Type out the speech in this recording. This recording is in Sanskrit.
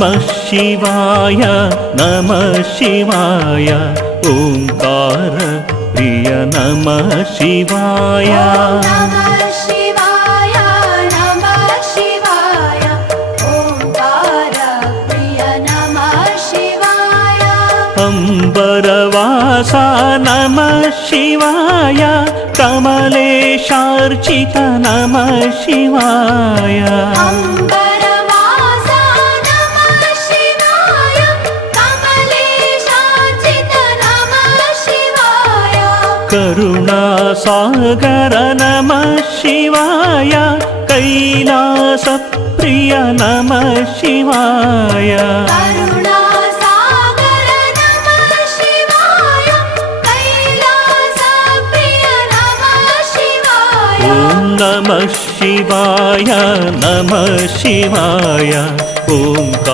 नमः शिवाय नमः शिवाय ओंकार प्रिय नमः शिवाय नमः शिवाय नमः शिवाय ओंकार प्रिय नमः शिवाय अंबरवासा नमः शिवाय कमलेशार्चित नमः शिवाय करुणासागर नमः शिवाय कैलासप्रिय नमः शिवाय करुणासागर नमः शिवाय कैलासप्रिय नमः शिवाय ॐ नमः शिवाय नमः शिवाय ओम।